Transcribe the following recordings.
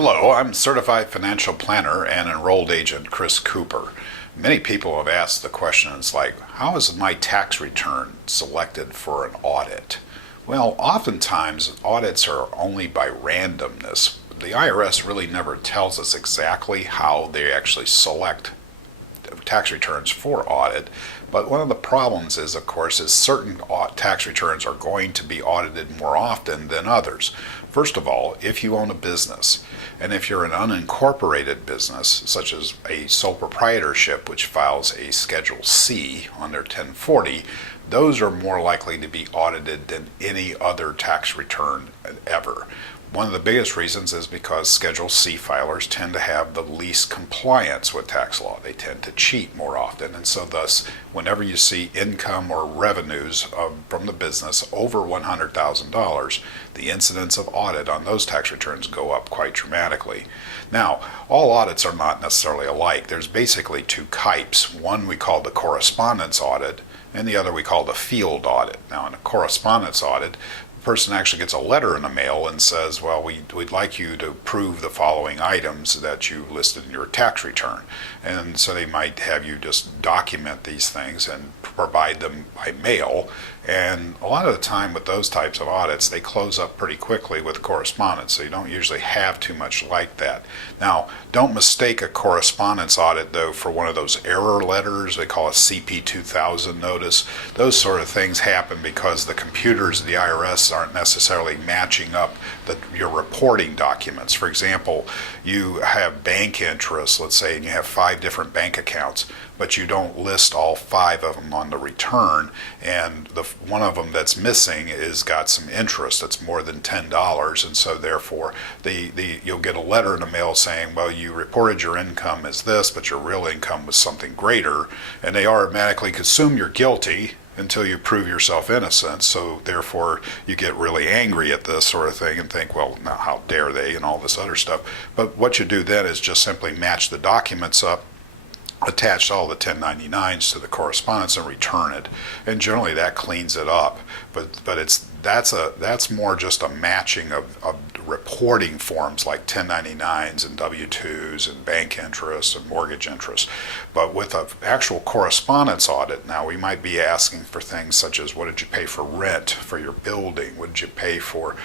Hello, I'm Certified Financial Planner and Enrolled Agent Chris Cooper. Many people have asked the questions like, how is my tax return selected for an audit? Well, oftentimes audits are only by randomness. The IRS really never tells us exactly how they actually select tax returns for audit. But one of the problems is, of course, is certain tax returns are going to be audited more often than others. First of all, if you own a business, and if you're an unincorporated business, such as a sole proprietorship, which files a Schedule C on their 1040, those are more likely to be audited than any other tax return ever. One of the biggest reasons is because Schedule C filers tend to have the least compliance with tax law. They tend to cheat more often, and so thus, whenever you see income or revenues from the business over $100,000, the incidence of audit on those tax returns go up quite dramatically. Now, all audits are not necessarily alike. There's basically two types. One we call the correspondence audit, and the other we call the field audit. Now, in a correspondence audit, person actually gets a letter in the mail and says, well, we'd like you to prove the following items that you listed in your tax return. And so they might have you just document these things and provide them by mail. And a lot of the time with those types of audits, they close up pretty quickly with correspondence, so you don't usually have too much like that. Now, don't mistake a correspondence audit, though, for one of those error letters. They call a CP 2000 notice. Those sort of things happen because the computers of the IRS aren't necessarily matching up your reporting documents. For example, you have bank interests, let's say, and you have 5 different bank accounts, but you don't list all 5 of them on the return, and one of them that's missing is got some interest that's more than $10, and so therefore you'll get a letter in the mail saying, well, you reported your income as this, but your real income was something greater, and they automatically assume you're guilty until you prove yourself innocent. So therefore you get really angry at this sort of thing and think, well, now how dare they, and all this other stuff. But what you do then is just simply match the documents up, attach all the 1099s to the correspondence, and return it, and generally that cleans it up. But that's more just a matching of reporting forms like 1099s and W-2s and bank interest and mortgage interest. But with an actual correspondence audit, now we might be asking for things such as, what did you pay for rent for your building? What did you pay for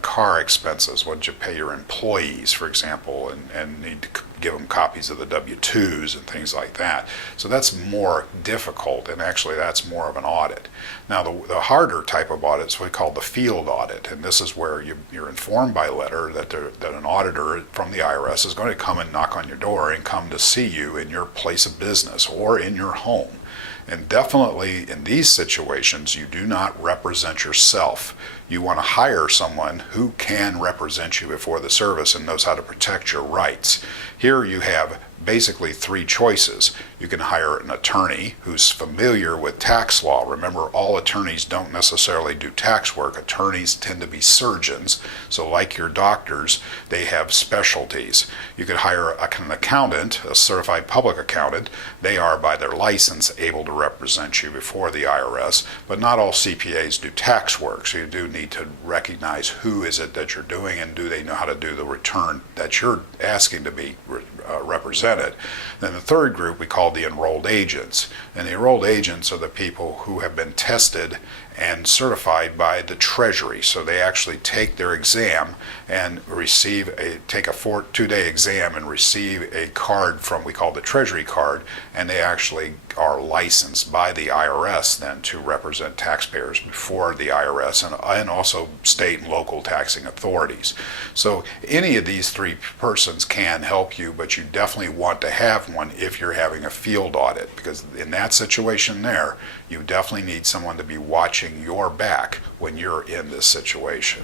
car expenses? What did you pay your employees, for example, and need to give them copies of the W-2s and things like that. So that's more difficult, and actually that's more of an audit. Now the harder type of audit is what we call the field audit, and this is where you're informed by letter that an auditor from the IRS is going to come and knock on your door and come to see you in your place of business or in your home. And definitely in these situations, you do not represent yourself. You want to hire someone who can represent you before the service and knows how to protect your rights. Here you have basically 3 choices. You can hire an attorney who's familiar with tax law. Remember, all attorneys don't necessarily do tax work. Attorneys tend to be surgeons, so like your doctors, they have specialties. You could hire an accountant, a certified public accountant. They are, by their license, able to represent you before the IRS, but not all CPAs do tax work, so you do need to recognize who is it that you're doing, and do they know how to do the return that you're asking to be represented. Then the third group we call the enrolled agents, and the enrolled agents are the people who have been tested and certified by the Treasury. So they actually take their exam and take a 2-day exam and receive a card from, we call the Treasury card, and they actually are licensed by the IRS then to represent taxpayers before the IRS and also state and local taxing authorities. So any of these 3 persons can help you, but you definitely want to have one if you're having a field audit, because in that situation there, you definitely need someone to be watching your back when you're in this situation.